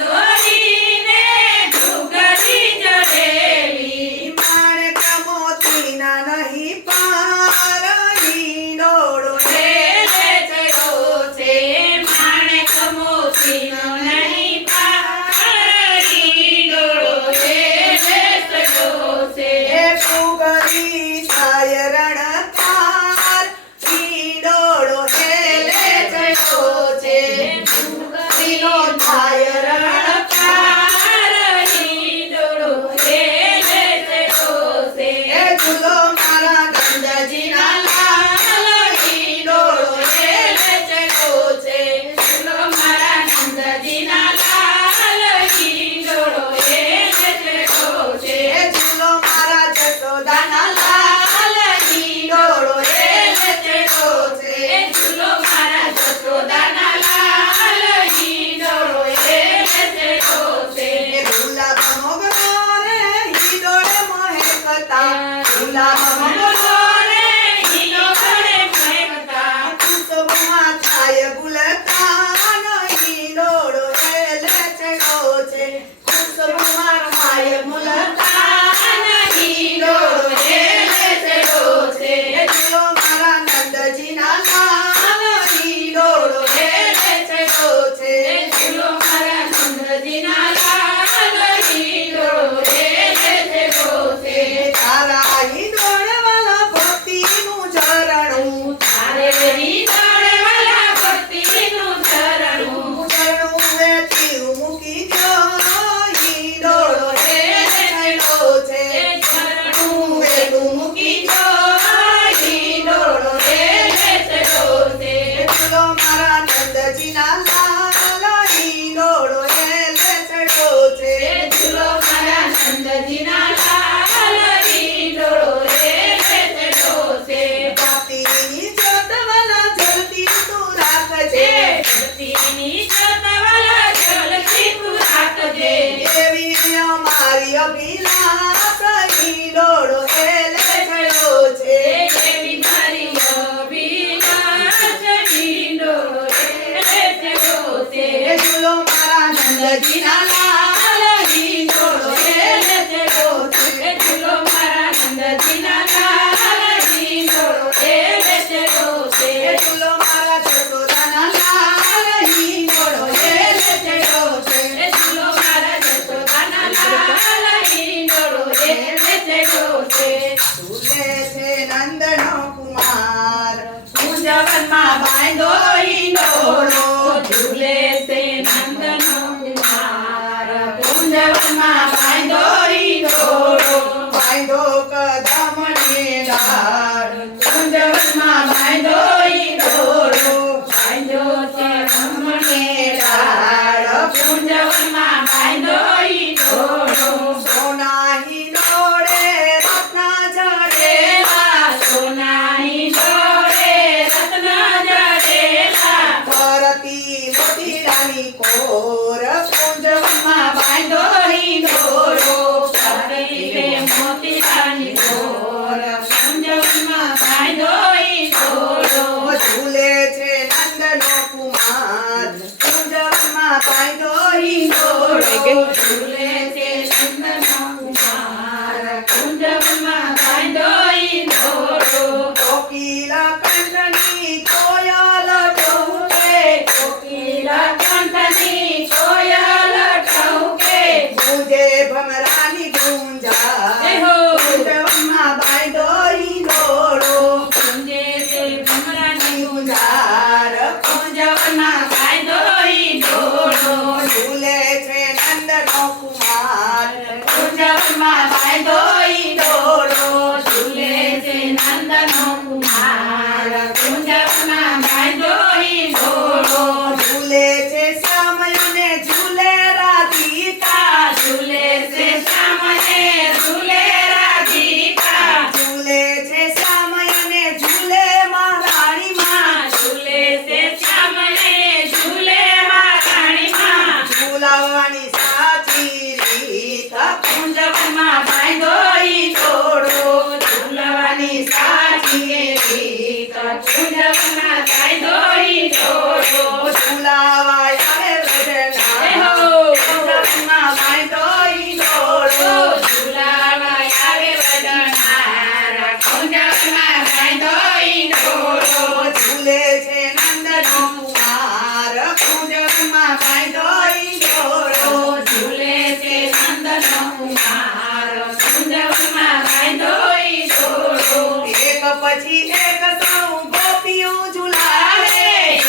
દોરીને ઘૂઘરી જડેલી માણેક મોતીના નહીં પાર હિંડોળો રેલે ચડ્યો છે માણેક મોતીનો નહીં પાર હિંડોળો રેલે ચડ્યો છે એ ઘૂઘરી થાય રણ પાર હિંડોળો હેલે ચડ્યો છે ઘૂઘરીનો થાય રણ પાર હિંડોળો રેલે ચડ્યો છે એ ઝૂલો મારા નંદજીના લાલ હિંડોળો હેલે ચડ્યો છે ઝૂલો મારા નંદજીના લાલ હિંડોળો રેલે ચડ્યો છે એ ઝૂલો મારા જશોદાના લાલ હિંડોળો હેલે ચડ્યો છે ઝૂલો મારા જશોદાના લાલ હિંડોળો રેલે ચડ્યો છે એ ગુલાબ મોગરો રે હિંડોળે મહેકતા ગુલાબ મોગરો રે હિંડોળે મહેકતા કુસુમમાં થાય ગુલકાન હિંડોળો હેલે ચડ્યો છે કુસુમમાં થાય ગુલકાન હિંડોળો હેલે ચડ્યો છે એ ઝૂલો મારા નંદજીના લાલ હિંડોળો હેલે ચડ્યો છે ઝૂલો મારા નંદજીના લાલ હિંડોળો રેલે ચડ્યો છે તારા હિંડોળે વાલા ભક્તિનું ઝરણું તારે હિંડોળે વાલા ભક્તિનું ઝરણું ઝરણું એ તીરું મૂકી દો હિંડોળો હેલે ચડ્યો છે ઝરણું વેલું મૂકી દો હિંડોળો રેલે ચડ્યો છે ઝૂલો મારા નંદજીના લાલ હિંડોળો હેલે ચડ્યો છે ઝૂલો મારા નંદજીના લાલ હિંડોળો રેલે ચડ્યો છે ભક્તિની જ્યોત વાલા જલતી તું રાખજે ભક્તિની જ્યોત વાલા જલતી તું રાખજે એવી અમારી અભિલાષ હિંડોળો હેલે ચડ્યો છે એવી મારી અભિલાષ હિંડોળો રેલે ચડ્યો છે એ ઝૂલો મારા નંદજીના લાલ હિંડોળો હેલે ચડ્યો છે ઝૂલો મારા નંદજીના લાલ હિંડોળો રેલે ચડ્યો છે એ ઝૂલો મારા જશોદાના લાલ હિંડોળો હેલે ચડ્યો છે ઝૂલો મારા જશોદાના લાલ હિંડોળો રેલે ચડ્યો છે ઝૂલે છે નંદનો કુમાર કુંજવનમાં બાંધો હિંડોળો ઝૂલે છે નંદનો કુમાર કુંજવનમાં બાંધો હિંડોળો બાંધો કદમને ડાળ કુંજવનમાં બાંધો હિંડોળો બાંધો છે રમણે ડાળ કુંજવનમાં બાંધો હિંડોળો સોના હિંડોળે રત્ન જડેલા સોના હિંડોળે રત્ન જડેલા ભરતી મોતીડાની કોર કુંજવનમાં બાંધો હિંડોળો શરીરે મોતીડાની કોર કુંજવનમાં બાંધો હિંડોળો ઝૂલે છે નંદનો કુમાર કુંજવનમાં બાંધો હિંડોળો ઝૂલે છે નંદનો કુમાર કુંજવનમાં બાંધો હિંડોળો કોકિલ કંઠની કોયલ ટહુકે કોકિલ કંઠની કોયલ ટહુકે ગુંજે ભમરાની ગુંજા હે હો કુંજવનમાં બાંધો હિંડોળો કુંજે છે ભમરાની ગુંજાર કુંજવનમાં બાંધો હિંડોળો ઝૂલે છે નંદનો કુમાર કુંજવનમાં બાંધો હિંડોળો ઝૂલે છે નંદનો કુમાર કુંજવનમાં બાંધો હિંડોળો ઝૂલે છે શ્યામયુને ઝૂલે રાધિકા ઝૂલે છે શ્યામને ઝૂલે રાધિકા ઝૂલે છે શ્યામયુને ઝૂલે મહારાણીમાં ઝૂલે છે શ્યામને ઝૂલે મહારાણીમાં ઝૂલાવવાની સાચી રીત કુંજવનમાં બાંધો હિંડોળો ઝૂલવાની સાચી રીત કુંજવનમાં બાંધો હિંડોળો ઝૂલાવાય આવે હે વેદના હો કુંજવનમાં બાંધ્યો ઈંડોરો. ઝૂલે છે નંદનો કુમાર કુંજવનમાં બાંધ્યો ઈંડોરો. એક પછી એક સૌ ગોપીઓ ઝુલાવે.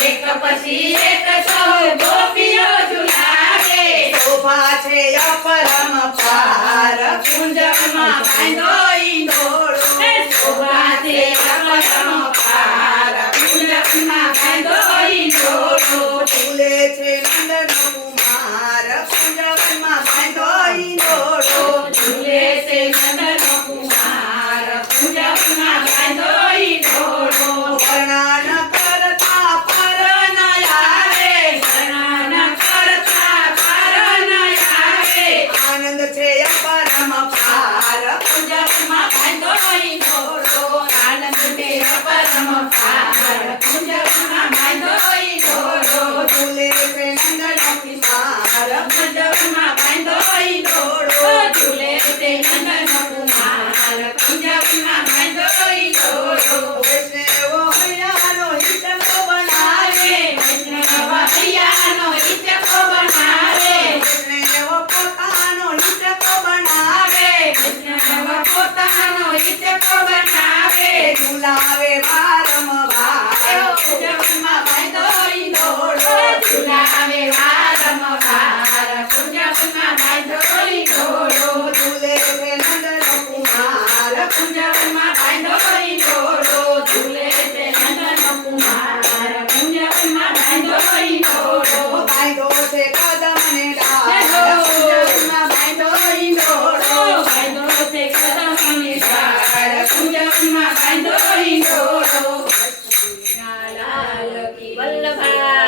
એક પછી એક સૌ ગોપીઓ ઝુલાવે. શોભા છે અપરંપાર. કુંજવનમાં બાંધ્યો ઈંડોરો. શોભા છે અપરંપાર. કુંજવનમાં બાંધ્યો ઈંડોરો. ઝૂલે છે નંદનો કુમાર. કુંજવનમાં બાંધ્યો ઈંડોરો. ઝૂલે છે નંદનો કુમાર કુંજવનમાં બાંધ્યો ઈંડોરો. વર્ણન કરતા પર ન આવે. વર્ણન કરતા પાર ન આવે. આનંદ છે અપરંપાર. કુંજવનમાં બાંધ્યો ઈંડોરો. આનંદ છે અપરંપાર. કુંજવમાં બાંધ્યો ઈંડોરો. ઝૂલે છે નંદનો કુમાર. કુંજવમાં બાંધ્યો ઈંડોરો. ઝૂલે છે નંદનો કુમાર કુંજવમાં બાંધ્યો ઈંડોરો. વૈષ્ણવો હૈયાનો હિચકો બનાવે. વૈષ્ણવ હૈયાનો હિચકો બનાવે. વૈષ્ણવો પોતાનો હિચકો બનાવે. વૈષ્ણવ પોતાનો હિચકો બનાવે. ઝુલાવે વારંવાર. કુંજવમાં બાંધ્યો ઈંડોરો. ઝુલાવે વારંવાર. કુંજવમાં બાંધ્યો ઈંડોરો. ઝૂલે છે નંદનો કુમાર. કુંજવમાં બાંધ્યો ઈંડોરો. ઝૂલે છે નંદનો કુમાર કુંજવમાં બાંધ્યો ઈંડોરો. બાંધ્યો છે કદમને ડાળ. કુંજવમાં બાંધ્યો ઈંડોરો. બાંધ્યો છે કદમની ડાળ. કુંજવમાં બાંધ્યો ઈંડોરો. લાલ કી વલ્લભા